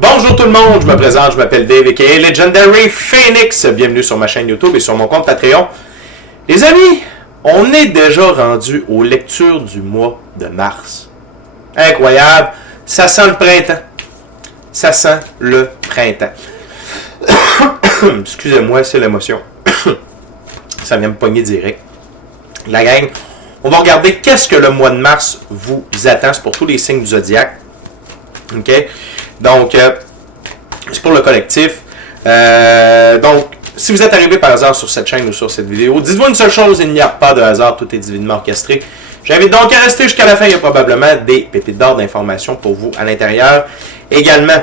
Bonjour tout le monde, je me présente, je m'appelle Dave aka Legendary Phoenix. Bienvenue sur ma chaîne YouTube et sur mon compte Patreon. Les amis, on est déjà rendu aux lectures du mois de mars. Incroyable, ça sent le printemps. Ça sent le printemps. Excusez-moi, c'est l'émotion. Ça vient me pogner direct. La gang, on va regarder qu'est-ce que le mois de mars vous attend. C'est pour tous les signes du zodiaque. OK? Donc, c'est pour le collectif. Donc, si vous êtes arrivé par hasard sur cette chaîne ou sur cette vidéo, dites-vous une seule chose, il n'y a pas de hasard, tout est divinement orchestré. J'invite donc à rester jusqu'à la fin, il y a probablement des pépites d'or d'informations pour vous à l'intérieur. Également,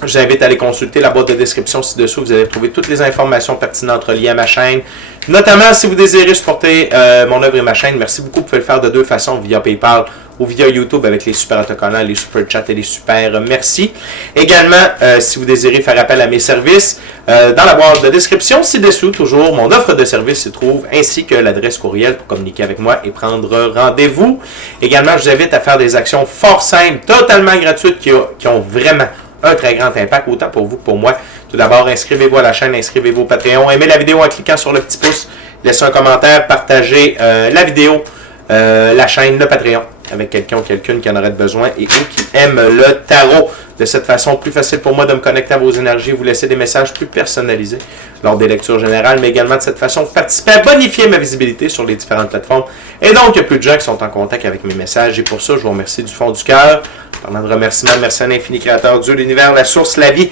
je vous invite à aller consulter la boîte de description ci-dessous. Vous allez trouver toutes les informations pertinentes reliées à ma chaîne. Notamment, si vous désirez supporter mon œuvre et ma chaîne, merci beaucoup. Vous pouvez le faire de deux façons, via PayPal ou via YouTube avec les super autocollants, les super chats et les super merci. Également, si vous désirez faire appel à mes services, dans la boîte de description ci-dessous, toujours, mon offre de service se trouve, ainsi que l'adresse courriel pour communiquer avec moi et prendre rendez-vous. Également, je vous invite à faire des actions fort simples, totalement gratuites, qui ont vraiment un très grand impact, autant pour vous que pour moi. Tout d'abord, inscrivez-vous à la chaîne, inscrivez-vous au Patreon, aimez la vidéo en cliquant sur le petit pouce, laissez un commentaire, partagez la vidéo, la chaîne, le Patreon, avec quelqu'un ou quelqu'une qui en aurait besoin et ou qui aime le tarot. De cette façon, plus facile pour moi de me connecter à vos énergies, vous laisser des messages plus personnalisés lors des lectures générales, mais également de cette façon, vous participez à bonifier ma visibilité sur les différentes plateformes. Et donc, il y a plus de gens qui sont en contact avec mes messages, et pour ça, je vous remercie du fond du cœur. Parlant de remerciements, merci à l'infini créateur, Dieu, l'univers, la source, la vie,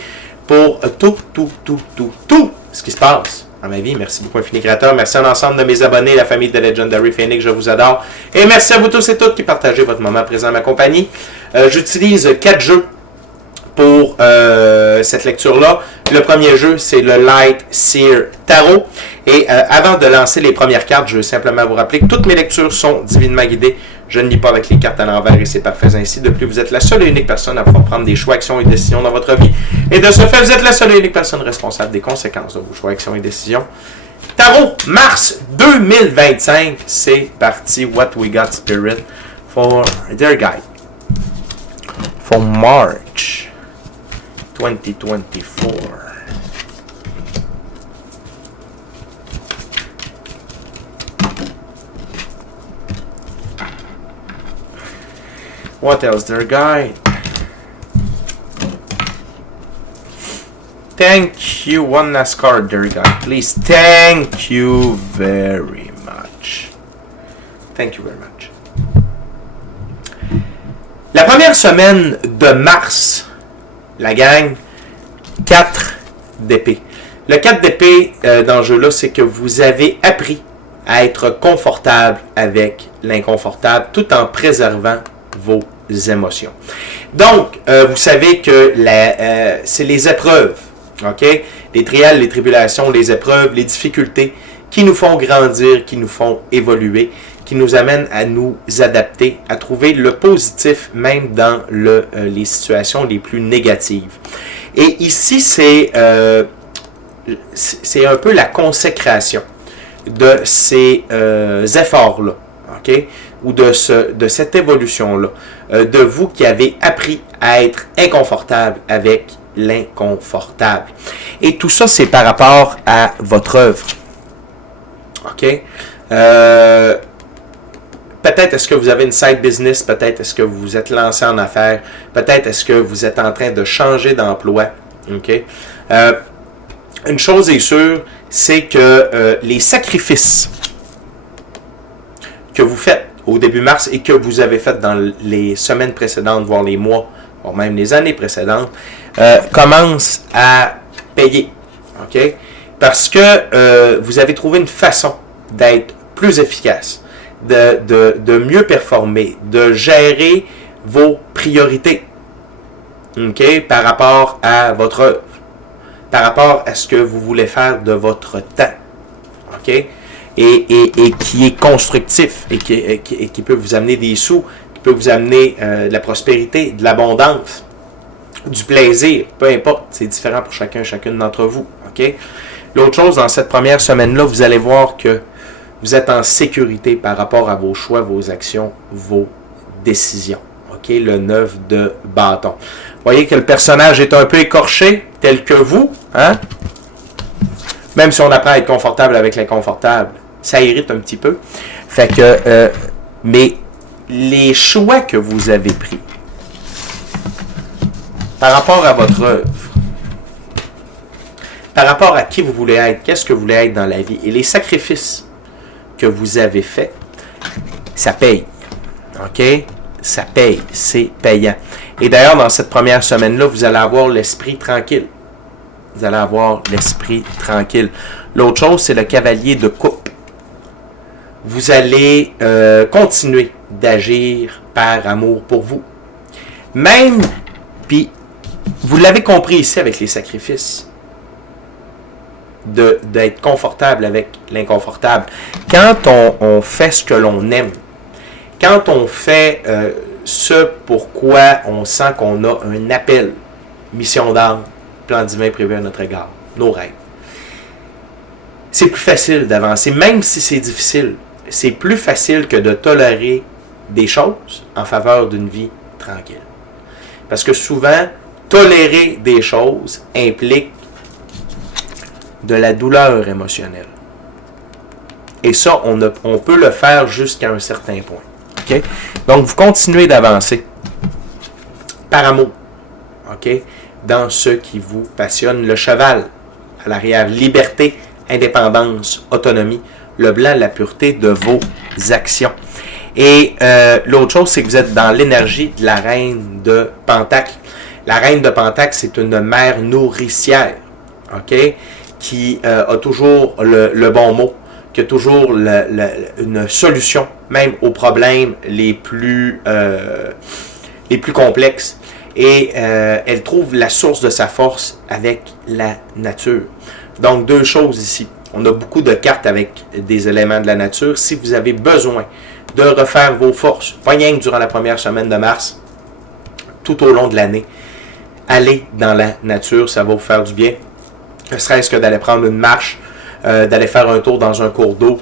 pour tout ce qui se passe dans ma vie. Merci beaucoup, infini créateur. Merci à l'ensemble de mes abonnés, la famille de Legendary Phoenix, je vous adore. Et merci à vous tous et toutes qui partagez votre moment présent à ma compagnie. J'utilise 4 jeux pour cette lecture-là. Le premier jeu, c'est le Light Seer Tarot. Et avant de lancer les premières cartes, je veux simplement vous rappeler que toutes mes lectures sont divinement guidées. Je ne lis pas avec les cartes à l'envers et c'est parfait ainsi. De plus, vous êtes la seule et unique personne à pouvoir prendre des choix, actions et décisions dans votre vie. Et de ce fait, vous êtes la seule et unique personne responsable des conséquences de vos choix, actions et décisions. Tarot, mars 2025. C'est parti. What we got, Spirit, for their guide. For March 2024. What else, their guide? Thank you. One last card, their guide. Please. Thank you very much. Thank you very much. La première semaine de mars, la gang, 4 d'épée. Le 4 d'épée dans ce jeu-là, c'est que vous avez appris à être confortable avec l'inconfortable tout en préservant vos émotions. Donc, vous savez que c'est les épreuves, ok? Les trials, les tribulations, les épreuves, les difficultés qui nous font grandir, qui nous font évoluer, qui nous amènent à nous adapter, à trouver le positif même dans les situations les plus négatives. Et ici, c'est un peu la consécration de ces efforts-là, ok? Ou de cette évolution-là, de vous qui avez appris à être inconfortable avec l'inconfortable. Et tout ça, c'est par rapport à votre œuvre. OK? Peut-être est-ce que vous avez une side business, peut-être est-ce que vous vous êtes lancé en affaires, peut-être est-ce que vous êtes en train de changer d'emploi. OK? Une chose est sûre, c'est que les sacrifices que vous faites au début mars et que vous avez fait dans les semaines précédentes, voire les mois, voire même les années précédentes, commencent à payer. OK? Parce que vous avez trouvé une façon d'être plus efficace, de mieux performer, de gérer vos priorités. OK? Par rapport à votre œuvre, par rapport à ce que vous voulez faire de votre temps. OK? Et qui est constructif et qui peut vous amener des sous, qui peut vous amener de la prospérité, de l'abondance, du plaisir, peu importe, c'est différent pour chacune d'entre vous. Okay? L'autre chose, dans cette première semaine-là, vous allez voir que vous êtes en sécurité par rapport à vos choix, vos actions, vos décisions. Okay? Le 9 de bâton. Voyez que le personnage est un peu écorché, tel que vous. Hein? Même si on apprend à être confortable avec l'inconfortable, ça irrite un petit peu. Fait que, mais les choix que vous avez pris par rapport à votre œuvre, par rapport à qui vous voulez être, qu'est-ce que vous voulez être dans la vie, et les sacrifices que vous avez faits, ça paye. OK? Ça paye. C'est payant. Et d'ailleurs, dans cette première semaine-là, vous allez avoir l'esprit tranquille. Vous allez avoir l'esprit tranquille. L'autre chose, c'est le cavalier de coupe. Vous allez continuer d'agir par amour pour vous. Même, puis, vous l'avez compris ici avec les sacrifices, d'être confortable avec l'inconfortable. Quand on fait ce que l'on aime, quand on fait ce pourquoi on sent qu'on a un appel, mission d'âme, plan divin prévu à notre égard, nos rêves, c'est plus facile d'avancer, même si c'est difficile. C'est plus facile que de tolérer des choses en faveur d'une vie tranquille. Parce que souvent, tolérer des choses implique de la douleur émotionnelle. Et ça, on peut le faire jusqu'à un certain point. Okay? Donc, vous continuez d'avancer par amour. Okay? Dans ce qui vous passionne. Le cheval à l'arrière, liberté, indépendance, autonomie. Le blanc, la pureté de vos actions. Et l'autre chose, c'est que vous êtes dans l'énergie de la reine de Pentacle. La reine de Pentacle, c'est une mère nourricière, OK? Qui a toujours le bon mot, qui a toujours une solution, même aux problèmes les plus complexes. Et elle trouve la source de sa force avec la nature. Donc, deux choses ici. On a beaucoup de cartes avec des éléments de la nature. Si vous avez besoin de refaire vos forces, pas rien que durant la première semaine de mars, tout au long de l'année, allez dans la nature, ça va vous faire du bien. Ne serait-ce que d'aller prendre une marche, d'aller faire un tour dans un cours d'eau,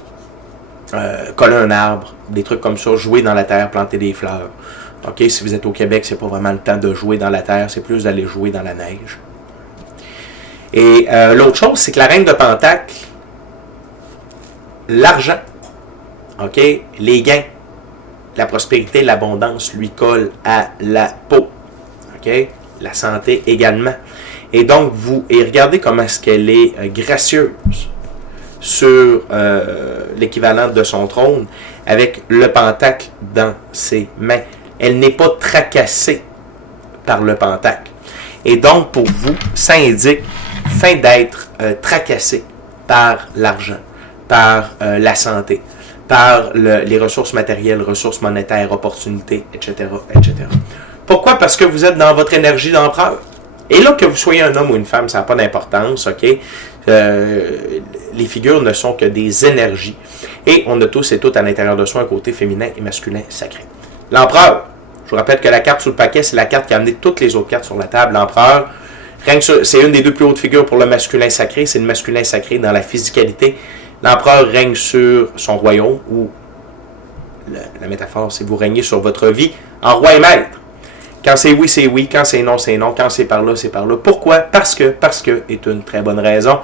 coller un arbre, des trucs comme ça, jouer dans la terre, planter des fleurs. OK, si vous êtes au Québec, c'est pas vraiment le temps de jouer dans la terre, c'est plus d'aller jouer dans la neige. Et l'autre chose, c'est que la reine de Pentacle, l'argent, OK, les gains, la prospérité, l'abondance lui collent à la peau. OK, la santé également. Et donc, et regardez comment est-ce qu'elle est gracieuse sur l'équivalent de son trône, avec le pentacle dans ses mains. Elle n'est pas tracassée par le pentacle. Et donc, pour vous, ça indique fin d'être tracassé par l'argent, par la santé, par les ressources matérielles, ressources monétaires, opportunités, etc., etc. Pourquoi? Parce que vous êtes dans votre énergie d'empereur. Et là, que vous soyez un homme ou une femme, ça n'a pas d'importance, OK? Les figures ne sont que des énergies. Et on a tous et toutes à l'intérieur de soi un côté féminin et masculin sacré. L'empereur, je vous rappelle que la carte sur le paquet, c'est la carte qui a amené toutes les autres cartes sur la table. L'empereur, c'est une des deux plus hautes figures pour le masculin sacré. C'est le masculin sacré dans la physicalité. L'empereur règne sur son royaume, ou la métaphore, c'est vous régnez sur votre vie en roi et maître. Quand c'est oui, c'est oui. Quand c'est non, c'est non. Quand c'est par là, c'est par là. Pourquoi? Parce que est une très bonne raison.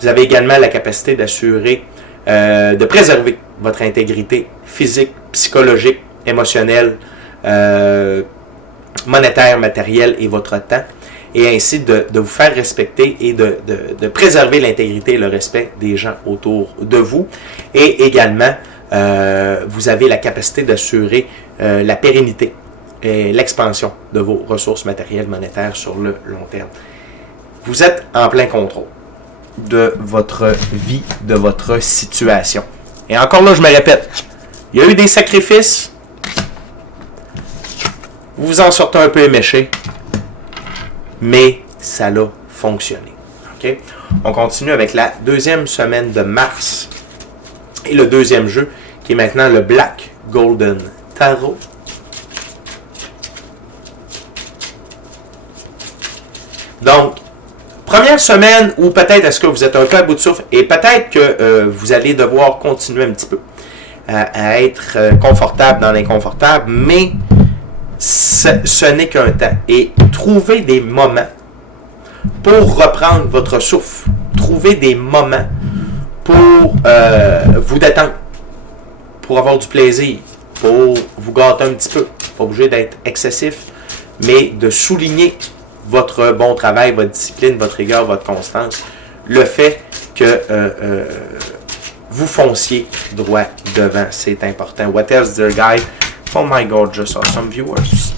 Vous avez également la capacité d'assurer, de préserver votre intégrité physique, psychologique, émotionnelle, monétaire, matérielle et votre temps. Et ainsi de vous faire respecter et de préserver l'intégrité et le respect des gens autour de vous. Et également, vous avez la capacité d'assurer la pérennité et l'expansion de vos ressources matérielles, monétaires sur le long terme. Vous êtes en plein contrôle de votre vie, de votre situation. Et encore là, je me répète, il y a eu des sacrifices, vous vous en sortez un peu éméché, mais ça a fonctionné. Okay? On continue avec la deuxième semaine de mars et le deuxième jeu qui est maintenant le Black Golden Tarot. Donc, première semaine où peut-être est-ce que vous êtes un peu à bout de souffle et peut-être que vous allez devoir continuer un petit peu à être confortable dans l'inconfortable, mais ce n'est qu'un temps. Et trouvez des moments pour reprendre votre souffle. Trouvez des moments pour vous détendre, pour avoir du plaisir, pour vous gâter un petit peu. Pas obligé d'être excessif, mais de souligner votre bon travail, votre discipline, votre rigueur, votre constance. Le fait que vous fonciez droit devant, c'est important. What else, dear guy? Oh my God, just saw some viewers.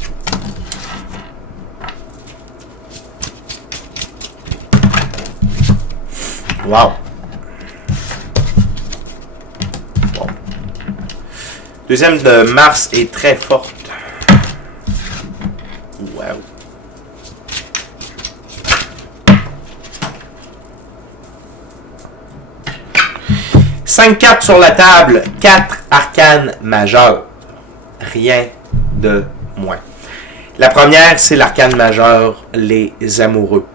Wow. Bon. Deuxième de Mars est très forte. Wow. Cinq cartes sur la table, 4 arcanes majeures. Rien de moins. La première, c'est l'arcane majeur, les amoureux.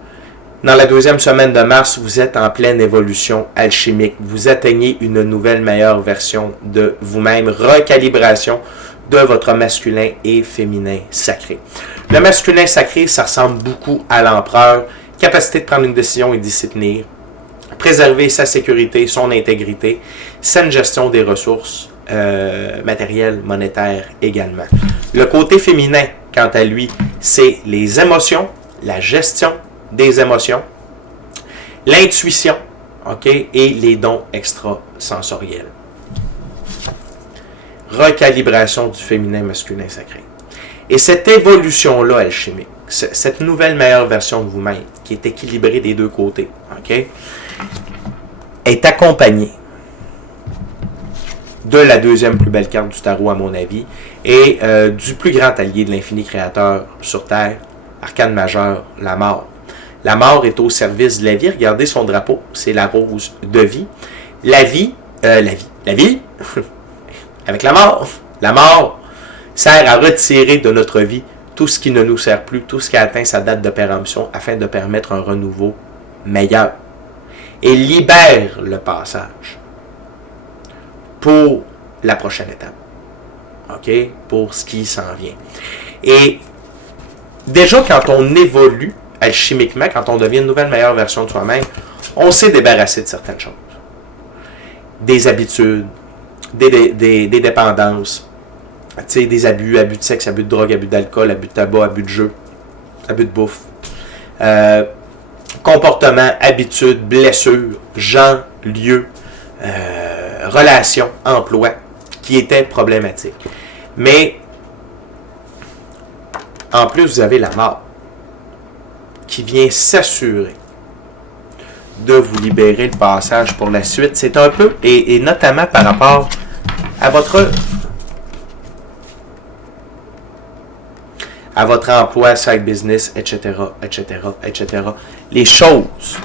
Dans la deuxième semaine de mars, vous êtes en pleine évolution alchimique. Vous atteignez une nouvelle, meilleure version de vous-même. Recalibration de votre masculin et féminin sacré. Le masculin sacré, ça ressemble beaucoup à l'empereur. Capacité de prendre une décision et d'y s'y tenir. Préserver sa sécurité, son intégrité. Saine gestion des ressources matérielles, monétaires également. Le côté féminin, quant à lui, c'est les émotions, la gestion des émotions, l'intuition, ok, et les dons extrasensoriels. Recalibration du féminin masculin sacré. Et cette évolution-là alchimique, cette nouvelle meilleure version de vous-même, qui est équilibrée des deux côtés, ok, est accompagnée de la deuxième plus belle carte du tarot, à mon avis, et du plus grand allié de l'infini créateur sur Terre, arcane majeur, la mort. La mort est au service de la vie. Regardez son drapeau, c'est la rose de vie. La vie, avec la mort sert à retirer de notre vie tout ce qui ne nous sert plus, tout ce qui a atteint sa date de péremption, afin de permettre un renouveau meilleur. Et libère le passage pour la prochaine étape. OK? Pour ce qui s'en vient. Et déjà, quand on évolue alchimiquement, quand on devient une nouvelle, meilleure version de soi-même, on s'est débarrassé de certaines choses. Des habitudes, des dépendances, des abus de sexe, abus de drogue, abus d'alcool, abus de tabac, abus de jeu, abus de bouffe. Comportement, habitudes, blessures, gens, lieux, relations, emploi, qui étaient problématiques. Mais, en plus, vous avez la mort, qui vient s'assurer de vous libérer le passage pour la suite. C'est un peu, et notamment par rapport à votre emploi, side business, etc., etc., etc. Les choses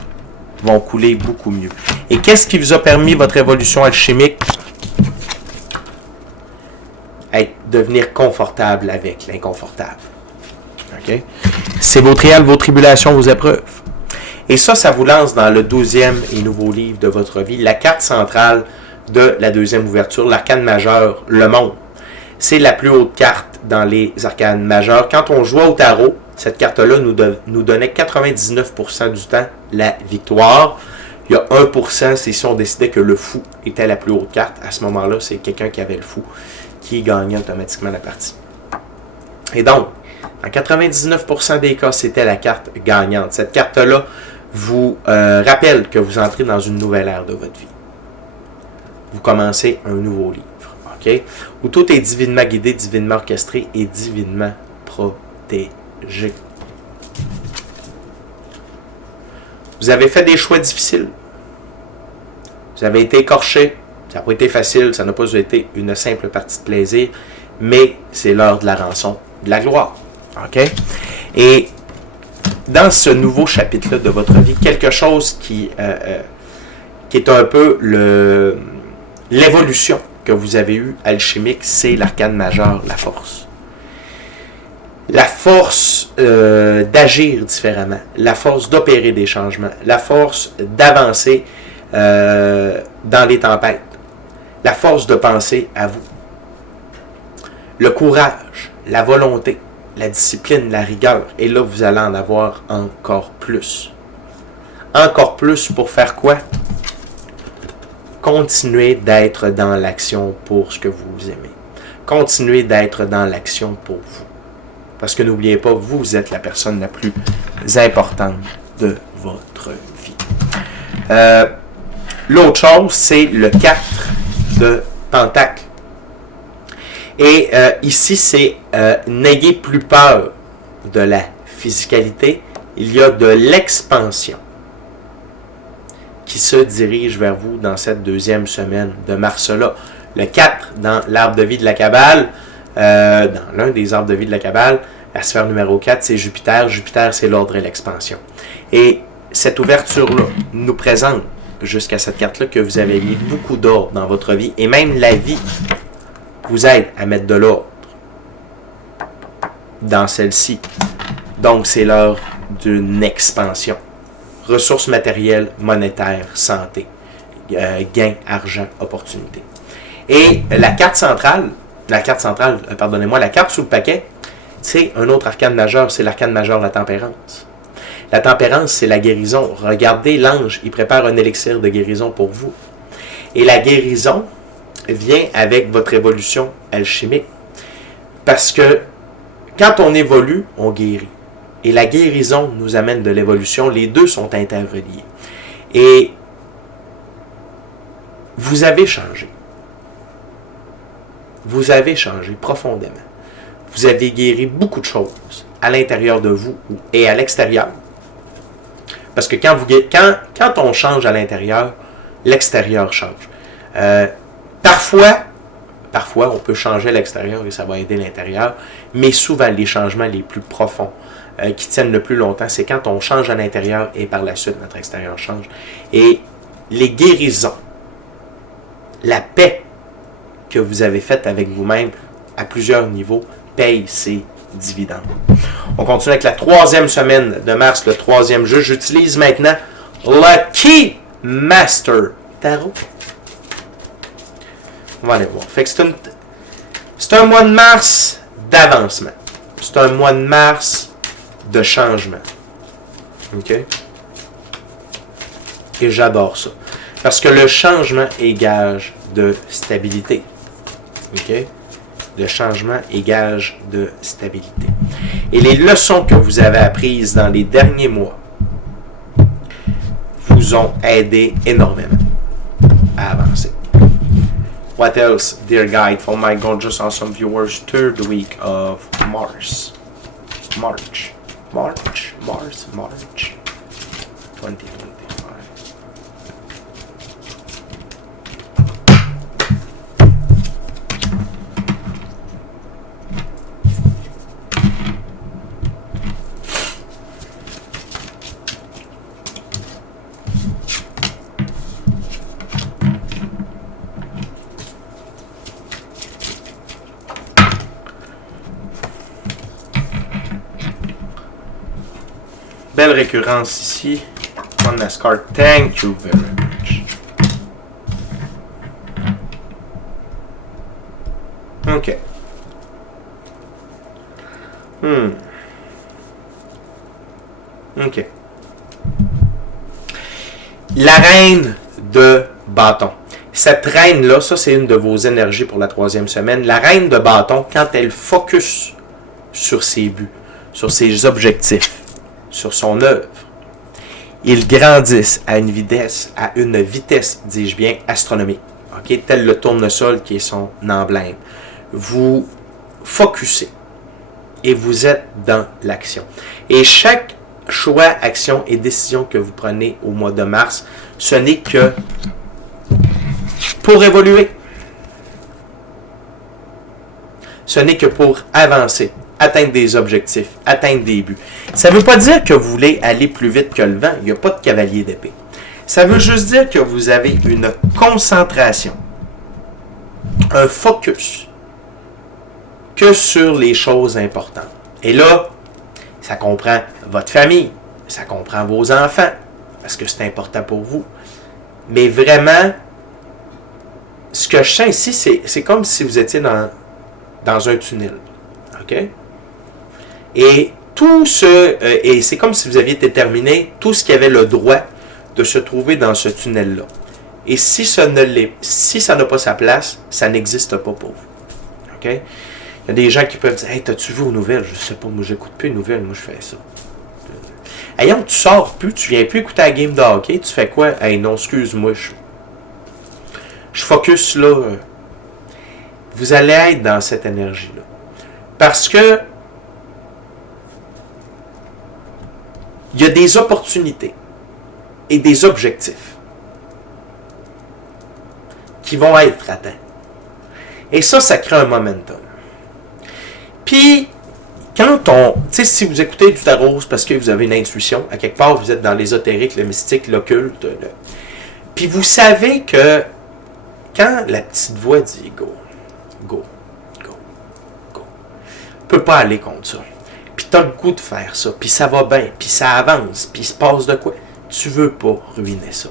vont couler beaucoup mieux. Et qu'est-ce qui vous a permis votre évolution alchimique? Devenir confortable avec l'inconfortable. Okay? C'est vos trials, vos tribulations, vos épreuves. Et ça vous lance dans le 12e et nouveau livre de votre vie, la carte centrale de la deuxième ouverture, l'arcane majeur, le monde. C'est la plus haute carte dans les arcanes majeures. Quand on jouait au tarot, cette carte-là nous donnait 99% du temps la victoire. Il y a 1%, c'est si on décidait que le fou était la plus haute carte. À ce moment-là, c'est quelqu'un qui avait le fou qui gagnait automatiquement la partie. Et donc, en 99% des cas, c'était la carte gagnante. Cette carte-là vous rappelle que vous entrez dans une nouvelle ère de votre vie. Vous commencez un nouveau livre, ok? Où tout est divinement guidé, divinement orchestré et divinement protégé. Vous avez fait des choix difficiles. Vous avez été écorché. Ça n'a pas été facile, ça n'a pas été une simple partie de plaisir, mais c'est l'heure de la rançon, de la gloire. OK? Et dans ce nouveau chapitre-là de votre vie, quelque chose qui est un peu l'évolution que vous avez eue alchimique, c'est l'arcane majeur, la force. La force d'agir différemment, la force d'opérer des changements, la force d'avancer dans les tempêtes, la force de penser à vous, le courage, la volonté, la discipline, la rigueur. Et là, vous allez en avoir encore plus. Encore plus pour faire quoi? Continuez d'être dans l'action pour ce que vous aimez. Continuez d'être dans l'action pour vous. Parce que n'oubliez pas, vous êtes la personne la plus importante de votre vie. L'autre chose, c'est le 4 de Pentacle. Et ici, c'est n'ayez plus peur de la physicalité. Il y a de l'expansion qui se dirige vers vous dans cette deuxième semaine de mars-là. Le 4 dans l'arbre de vie de la Kabbale, dans l'un des arbres de vie de la Kabbale, la sphère numéro 4, c'est Jupiter. Jupiter, c'est l'ordre et l'expansion. Et cette ouverture-là nous présente, jusqu'à cette carte-là, que vous avez mis beaucoup d'ordre dans votre vie. Et même la vie vous aide à mettre de l'ordre dans celle-ci. Donc, c'est l'heure d'une expansion. Ressources matérielles, monétaires, santé, gain, argent, opportunité. Et la carte centrale, la carte sous le paquet, c'est un autre arcane majeur, c'est l'arcane majeur, la tempérance. La tempérance, c'est la guérison. Regardez l'ange, il prépare un élixir de guérison pour vous. Et la guérison vient avec votre évolution alchimique. Parce que quand on évolue, on guérit. Et la guérison nous amène de l'évolution. Les deux sont interreliés. Et vous avez changé. Vous avez changé profondément. Vous avez guéri beaucoup de choses à l'intérieur de vous et à l'extérieur. Parce que quand on change à l'intérieur, l'extérieur change. Parfois, on peut changer à l'extérieur et ça va aider l'intérieur, mais souvent, les changements les plus profonds qui tiennent le plus longtemps, c'est quand on change à l'intérieur et par la suite, notre extérieur change. Et les guérisons, la paix que vous avez faite avec vous-même à plusieurs niveaux, paye ses dividendes. On continue avec la troisième semaine de mars, le troisième jeu. J'utilise maintenant Lucky Master Tarot. On va aller voir. Fait que c'est un mois de mars d'avancement. C'est un mois de mars de changement. OK? Et j'adore ça. Parce que le changement est gage de stabilité. OK? Le changement est gage de stabilité. Et les leçons que vous avez apprises dans les derniers mois vous ont aidé énormément à avancer. What else, dear guide, for my gorgeous, awesome viewers, third week of March 2025. Belle récurrence ici. On NASCAR, thank you very much. OK. OK. La reine de bâton. Cette reine-là, ça c'est une de vos énergies pour la troisième semaine. La reine de bâton, quand elle focus sur ses buts, sur ses objectifs, sur son œuvre, ils grandissent à une vitesse, dis-je bien, astronomique. Okay? Tel le tournesol qui est son emblème. Vous focussez et vous êtes dans l'action. Et chaque choix, action et décision que vous prenez au mois de mars, ce n'est que pour évoluer. Ce n'est que pour avancer, atteindre des objectifs, atteindre des buts. Ça ne veut pas dire que vous voulez aller plus vite que le vent. Il n'y a pas de cavalier d'épée. Ça veut juste dire que vous avez une concentration, un focus que sur les choses importantes. Et là, ça comprend votre famille, ça comprend vos enfants, parce que c'est important pour vous. Mais vraiment, ce que je sens ici, c'est comme si vous étiez dans un tunnel. OK? Et et c'est comme si vous aviez déterminé tout ce qui avait le droit de se trouver dans ce tunnel-là. Et si ça n'a pas sa place, ça n'existe pas pour vous. OK? Il y a des gens qui peuvent dire « Hey, t'as-tu vu aux nouvelles? Je sais pas, moi j'écoute plus les nouvelles, moi je fais ça. » Hey, tu sors plus, tu viens plus écouter la game de hockey, tu fais quoi? Hey, non, excuse-moi, je focus là. Vous allez être dans cette énergie-là. Parce que il y a des opportunités et des objectifs qui vont être atteints. Et ça crée un momentum. Puis, quand tu sais, si vous écoutez du tarot, c'est parce que vous avez une intuition, à quelque part, vous êtes dans l'ésotérique, le mystique, l'occulte. Puis vous savez que quand la petite voix dit go, go, go, go, on peut pas aller contre ça. Puis tu as le goût de faire ça, puis ça va bien, puis ça avance, puis il se passe de quoi. Tu veux pas ruiner ça.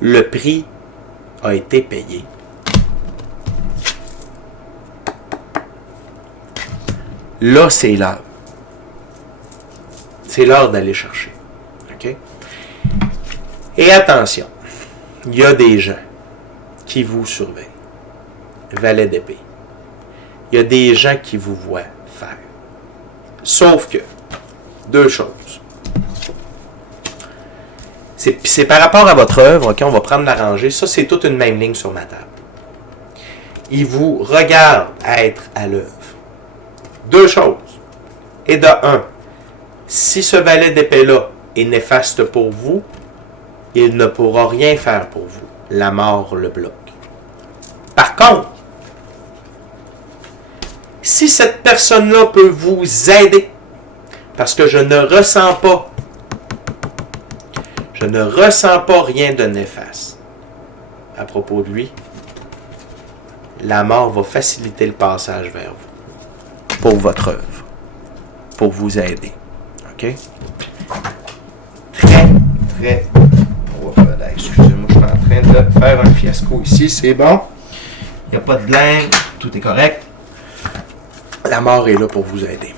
Le prix a été payé. Là, c'est l'heure. C'est l'heure d'aller chercher. OK? Et attention, il y a des gens qui vous surveillent. Valet d'épée. Il y a des gens qui vous voient faire. Sauf que, deux choses. C'est par rapport à votre œuvre, OK, on va prendre la rangée. Ça, c'est toute une même ligne sur ma table. Ils vous regardent être à l'œuvre. Deux choses. Et de un, si ce valet d'épée-là est néfaste pour vous, il ne pourra rien faire pour vous. La mort le bloque. Par contre, si cette personne-là peut vous aider, parce que je ne ressens pas rien de néfaste à propos de lui, la mort va faciliter le passage vers vous, pour votre œuvre, pour vous aider. OK? Très. Excusez-moi, je suis en train de faire un fiasco ici, c'est bon. Il n'y a pas de linge, tout est correct. La mort est là pour vous aider.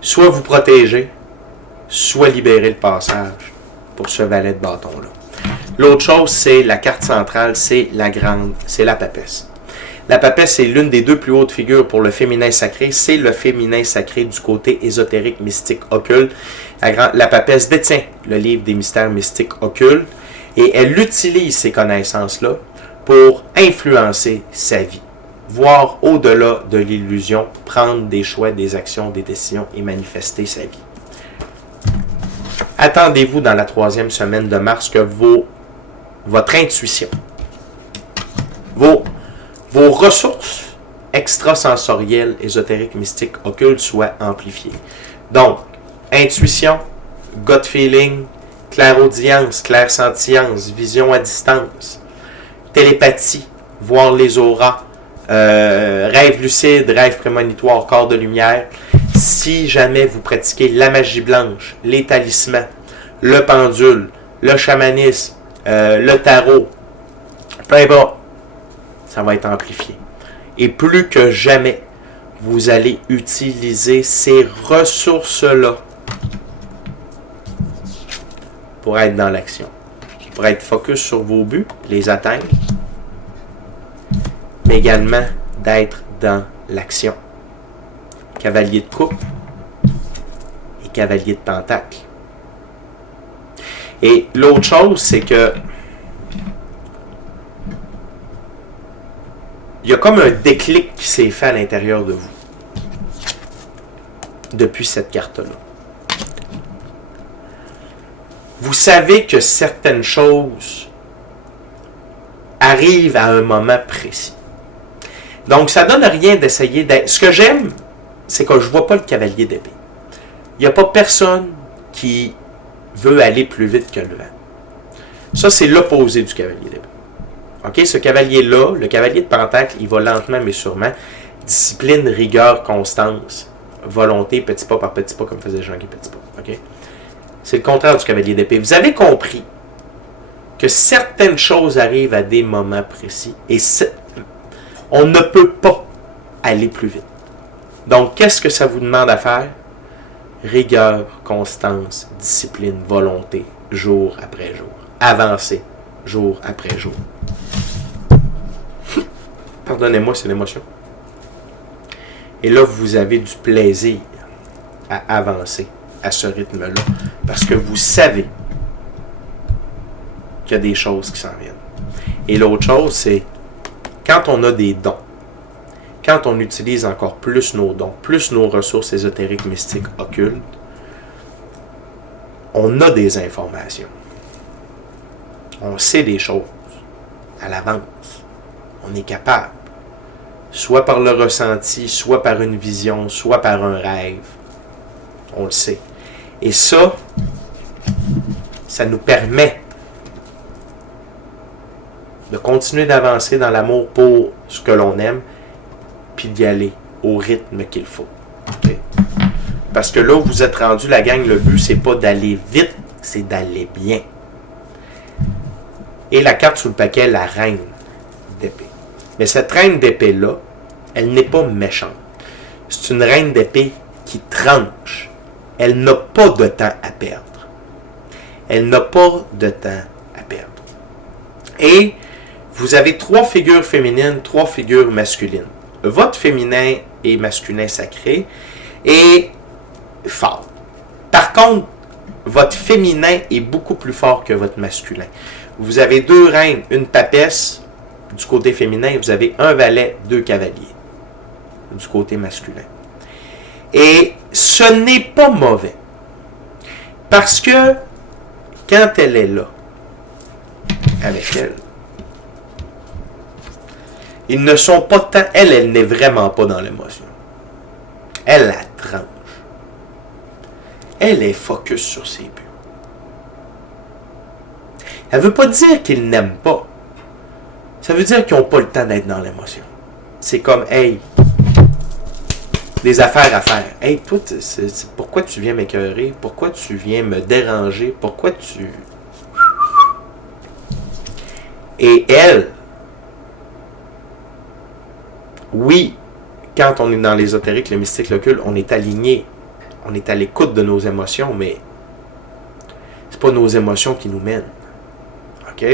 Soit vous protéger, soit libérer le passage pour ce valet de bâton-là. L'autre chose, c'est la carte centrale, c'est la papesse. La papesse est l'une des deux plus hautes figures pour le féminin sacré. C'est le féminin sacré du côté ésotérique, mystique, occulte. La papesse détient le livre des mystères mystiques occultes et elle utilise ces connaissances-là pour influencer sa vie, voir au-delà de l'illusion, prendre des choix, des actions, des décisions et manifester sa vie. Attendez-vous dans la 3e semaine de mars que votre intuition, vos ressources extrasensorielles, ésotériques, mystiques, occultes soient amplifiées. Donc, intuition, gut feeling, clairaudience, clairsentience, vision à distance, télépathie, voir les auras, rêve lucide, rêve prémonitoire, corps de lumière. Si jamais vous pratiquez la magie blanche, les talismans, le pendule, le chamanisme, le tarot, peu importe, ça va être amplifié. Et plus que jamais, vous allez utiliser ces ressources-là pour être dans l'action, pour être focus sur vos buts, les atteindre, mais également d'être dans l'action. Cavalier de coupe et cavalier de pentacle. Et l'autre chose, c'est que il y a comme un déclic qui s'est fait à l'intérieur de vous depuis cette carte-là. Vous savez que certaines choses arrivent à un moment précis. Donc, ça donne rien d'essayer d'être... Ce que j'aime, c'est que je ne vois pas le cavalier d'épée. Il n'y a pas personne qui veut aller plus vite que le vent. Ça, c'est l'opposé du cavalier d'épée. OK? Ce cavalier-là, le cavalier de pentacle, il va lentement mais sûrement. Discipline, rigueur, constance, volonté, petit pas par petit pas, comme faisait Jean-Guy Petit Pas. OK? C'est le contraire du cavalier d'épée. Vous avez compris que certaines choses arrivent à des moments précis. Et On ne peut pas aller plus vite. Donc, qu'est-ce que ça vous demande à faire? Rigueur, constance, discipline, volonté, jour après jour. Avancer, jour après jour. Pardonnez-moi, c'est l'émotion. Et là, vous avez du plaisir à avancer à ce rythme-là. Parce que vous savez qu'il y a des choses qui s'en viennent. Et l'autre chose, c'est quand on a des dons, quand on utilise encore plus nos dons, plus nos ressources ésotériques, mystiques, occultes, on a des informations. On sait des choses à l'avance. On est capable. Soit par le ressenti, soit par une vision, soit par un rêve. On le sait. Et ça nous permet de continuer d'avancer dans l'amour pour ce que l'on aime, puis d'y aller au rythme qu'il faut. Okay? Parce que là où vous êtes rendu, la gang, le but, c'est pas d'aller vite, c'est d'aller bien. Et la carte sous le paquet, la reine d'épée. Mais cette reine d'épée-là, elle n'est pas méchante. C'est une reine d'épée qui tranche. Elle n'a pas de temps à perdre. Elle n'a pas de temps à perdre. Et vous avez 3 figures féminines, 3 figures masculines. Votre féminin et masculin sacré est fort. Par contre, votre féminin est beaucoup plus fort que votre masculin. Vous avez 2 reines, une papesse du côté féminin, vous avez un valet, 2 cavaliers du côté masculin. Et ce n'est pas mauvais. Parce que quand elle est là, avec elle, ils ne sont pas tant... Elle n'est vraiment pas dans l'émotion. Elle la tranche. Elle est focus sur ses buts. Elle ne veut pas dire qu'ils n'aiment pas. Ça veut dire qu'ils n'ont pas le temps d'être dans l'émotion. C'est comme, hey, des affaires à faire. Hey, toi, pourquoi tu viens m'écœurer? Pourquoi tu viens me déranger? Pourquoi tu... Et elle, oui, quand on est dans l'ésotérique, le mystique, l'occulte, on est aligné. On est à l'écoute de nos émotions, mais c'est pas nos émotions qui nous mènent. OK?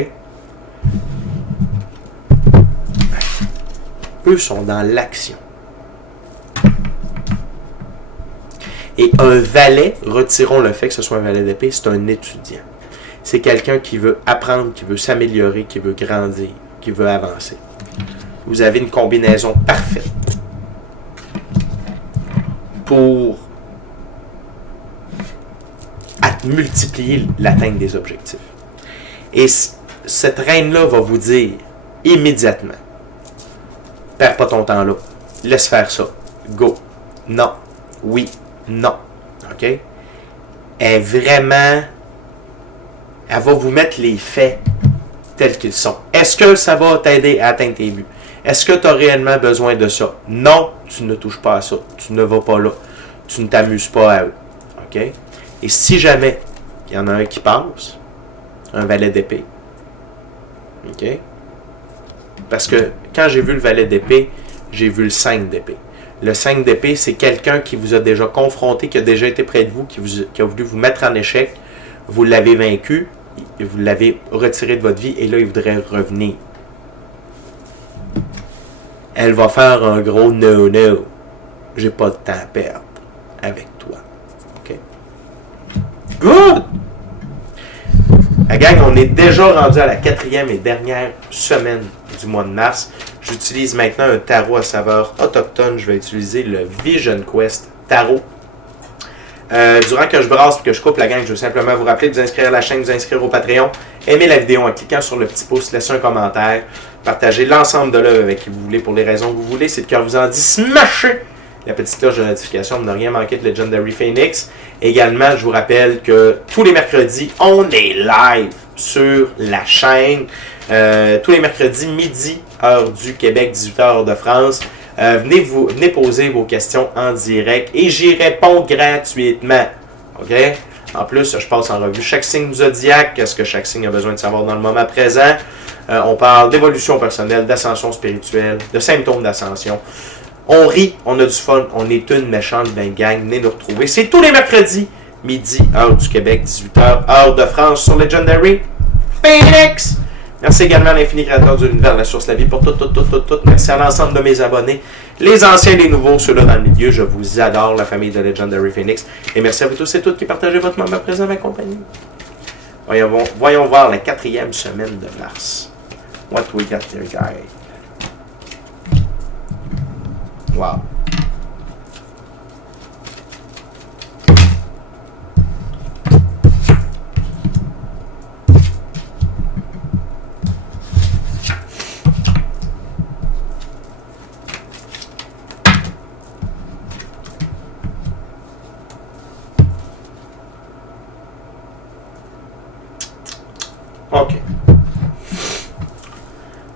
Eux sont dans l'action. Et un valet, retirons le fait que ce soit un valet d'épée, c'est un étudiant. C'est quelqu'un qui veut apprendre, qui veut s'améliorer, qui veut grandir, qui veut avancer. Vous avez une combinaison parfaite pour multiplier l'atteinte des objectifs. Et cette reine-là va vous dire immédiatement, perds pas ton temps là, laisse faire ça, go, non, oui, non, ok? Elle est vraiment, elle va vous mettre les faits tels qu'ils sont. Est-ce que ça va t'aider à atteindre tes buts? Est-ce que tu as réellement besoin de ça? Non, tu ne touches pas à ça, tu ne vas pas là, tu ne t'amuses pas à eux, ok? Et si jamais il y en a un qui passe, un valet d'épée, ok? Parce que quand j'ai vu le valet d'épée, j'ai vu le 5 d'épée. Le 5 d'épée, c'est quelqu'un qui vous a déjà confronté, qui a déjà été près de vous, qui a voulu vous mettre en échec. Vous l'avez vaincu, vous l'avez retiré de votre vie, et là, il voudrait revenir. Elle va faire un gros no-no. J'ai pas de temps à perdre avec toi. OK? Good! La gang, on est déjà rendu à la 4e et dernière semaine du mois de mars. J'utilise maintenant un tarot à saveur autochtone. Je vais utiliser le Vision Quest Tarot. Durant que je brasse et que je coupe, la gang, je veux simplement vous rappeler de vous inscrire à la chaîne, de vous inscrire au Patreon. Aimez la vidéo en cliquant sur le petit pouce, laissez un commentaire. Partagez l'ensemble de l'œuvre avec qui vous voulez pour les raisons que vous voulez. C'est le cœur vous en dit. Smashez la petite cloche de notification pour ne rien manquer de Legendary Phoenix. Également, je vous rappelle que tous les mercredis, on est live sur la chaîne. Tous les mercredis, midi, heure du Québec, 18h, heure de France. Venez poser vos questions en direct et j'y réponds gratuitement. OK? En plus, je passe en revue chaque signe du zodiaque, qu'est-ce que chaque signe a besoin de savoir dans le moment présent. On parle d'évolution personnelle, d'ascension spirituelle, de symptômes d'ascension. On rit, on a du fun, on est une méchante belle gang. Venez nous retrouver. C'est tous les mercredis, midi, heure du Québec, 18h, heure de France, sur Legendary Phoenix. Merci également à l'infini créateur de l'univers, la source, la vie, pour tout. Merci à l'ensemble de mes abonnés, les anciens et les nouveaux, ceux-là dans le milieu. Je vous adore, la famille de Legendary Phoenix. Et merci à vous tous et toutes qui partagez votre moment présent avec compagnie. Voyons voir la 4e semaine de mars. What we got there, guys? Wow. OK.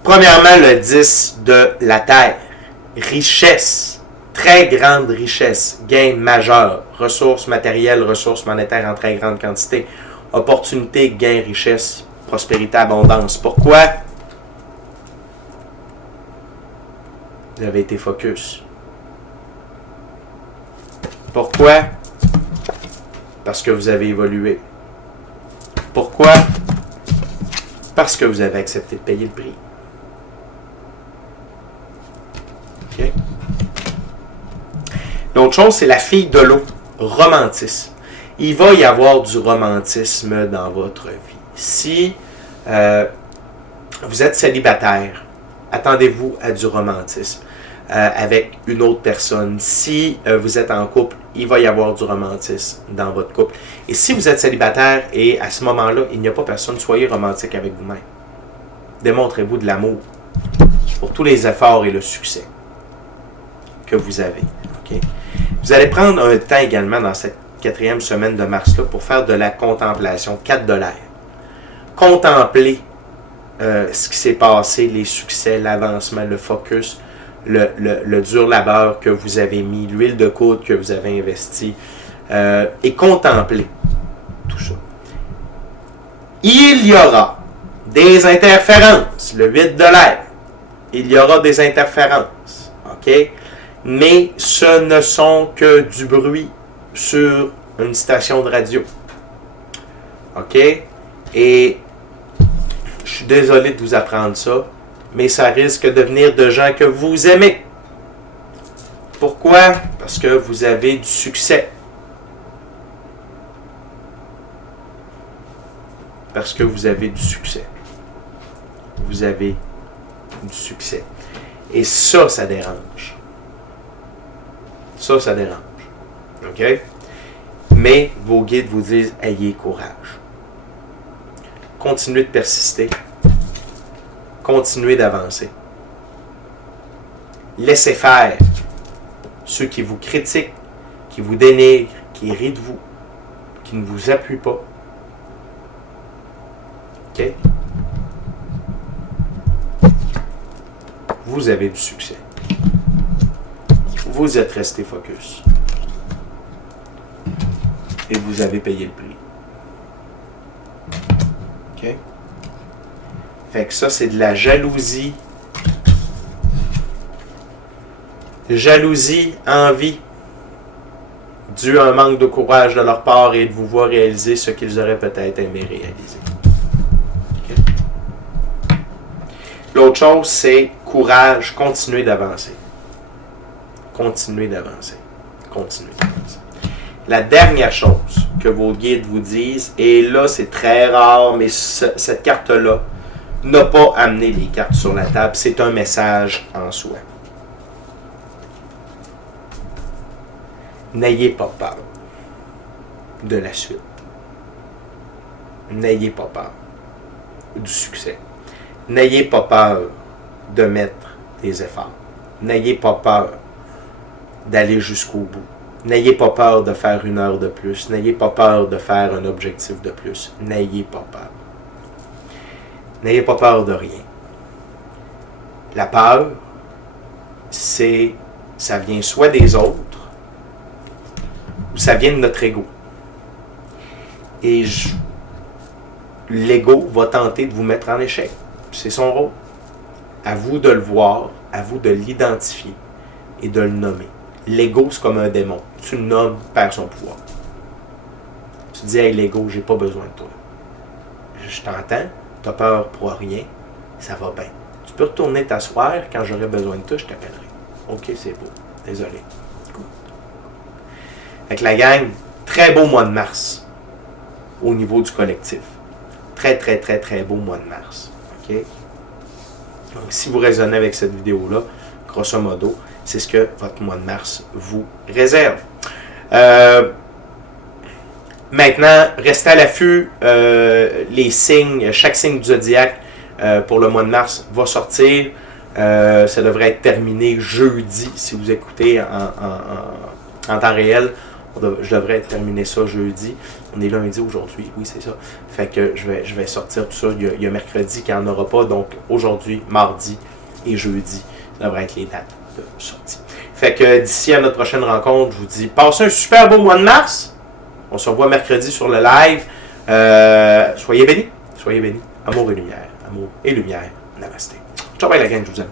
Premièrement, le 10 de la Terre. Richesse. Très grande richesse. Gain majeur. Ressources matérielles, ressources monétaires en très grande quantité. Opportunité, gain, richesse, prospérité, abondance. Pourquoi? Vous avez été focus. Pourquoi? Parce que vous avez évolué. Pourquoi? Parce que vous avez accepté de payer le prix. Okay. L'autre chose, c'est la fille de l'eau. Romantisme. Il va y avoir du romantisme dans votre vie. Si vous êtes célibataire, attendez-vous à du romantisme avec une autre personne. Si vous êtes en couple, il va y avoir du romantisme dans votre couple. Et si vous êtes célibataire et à ce moment-là, il n'y a pas personne, soyez romantique avec vous-même. Démontrez-vous de l'amour pour tous les efforts et le succès que vous avez. Okay? Vous allez prendre un temps également dans cette 4e semaine de mars-là pour faire de la contemplation, 4 $. Contempler ce qui s'est passé, les succès, l'avancement, le focus, le dur labeur que vous avez mis, l'huile de coude que vous avez investie, et contempler tout ça. Il y aura des interférences, le 8 de l'air. Il y aura des interférences, OK? Mais ce ne sont que du bruit sur une station de radio. OK? Et je suis désolé de vous apprendre ça, mais ça risque de venir de gens que vous aimez. Pourquoi? Parce que vous avez du succès. Parce que vous avez du succès. Vous avez du succès. Et ça dérange. Ça dérange. OK? Mais vos guides vous disent, ayez courage. Continuez de persister. Continuez d'avancer. Laissez faire ceux qui vous critiquent, qui vous dénigrent, qui rient de vous, qui ne vous appuient pas. OK? Vous avez du succès. Vous êtes resté focus. Et vous avez payé le prix. OK? Fait que ça, c'est de la jalousie. Jalousie, envie, dû à un manque de courage de leur part et de vous voir réaliser ce qu'ils auraient peut-être aimé réaliser. Okay? L'autre chose, c'est courage, continuez d'avancer. Continuez d'avancer. Continuez d'avancer. La dernière chose que vos guides vous disent, et là, c'est très rare, mais cette carte-là n'a pas amené les cartes sur la table. C'est un message en soi. N'ayez pas peur de la suite. N'ayez pas peur du succès. N'ayez pas peur de mettre des efforts. N'ayez pas peur d'aller jusqu'au bout. N'ayez pas peur de faire 1 heure de plus. N'ayez pas peur de faire un objectif de plus. N'ayez pas peur. N'ayez pas peur de rien. La peur, ça vient soit des autres, ou ça vient de notre ego. Et l'ego va tenter de vous mettre en échec. C'est son rôle. À vous de le voir, à vous de l'identifier et de le nommer. L'ego, c'est comme un démon. Tu le nommes, perd son pouvoir. Tu dis, hey, l'ego, j'ai pas besoin de toi. Je t'entends, t'as peur pour rien, ça va bien. Tu peux retourner t'asseoir, quand j'aurai besoin de toi, je t'appellerai. Ok, c'est beau. Désolé. Écoute. Fait que la gang, très beau mois de mars au niveau du collectif. Très, très, très, très beau mois de mars. OK? Donc, si vous raisonnez avec cette vidéo-là, grosso modo, c'est ce que votre mois de mars vous réserve. Maintenant, restez à l'affût. Les signes, chaque signe du zodiaque pour le mois de mars va sortir. Ça devrait être terminé jeudi, si vous écoutez en temps réel. Je devrais terminer ça jeudi. On est lundi aujourd'hui, oui c'est ça. Fait que je vais sortir tout ça. Il y a mercredi qu'il n'y en aura pas. Donc aujourd'hui, mardi et jeudi, ça devrait être les dates de sortie. Fait que d'ici à notre prochaine rencontre, je vous dis, passez un super beau mois de mars. On se revoit mercredi sur le live. Soyez bénis. Soyez bénis. Amour et lumière. Amour et lumière. Namasté. Ciao, bye la gang, je vous aime.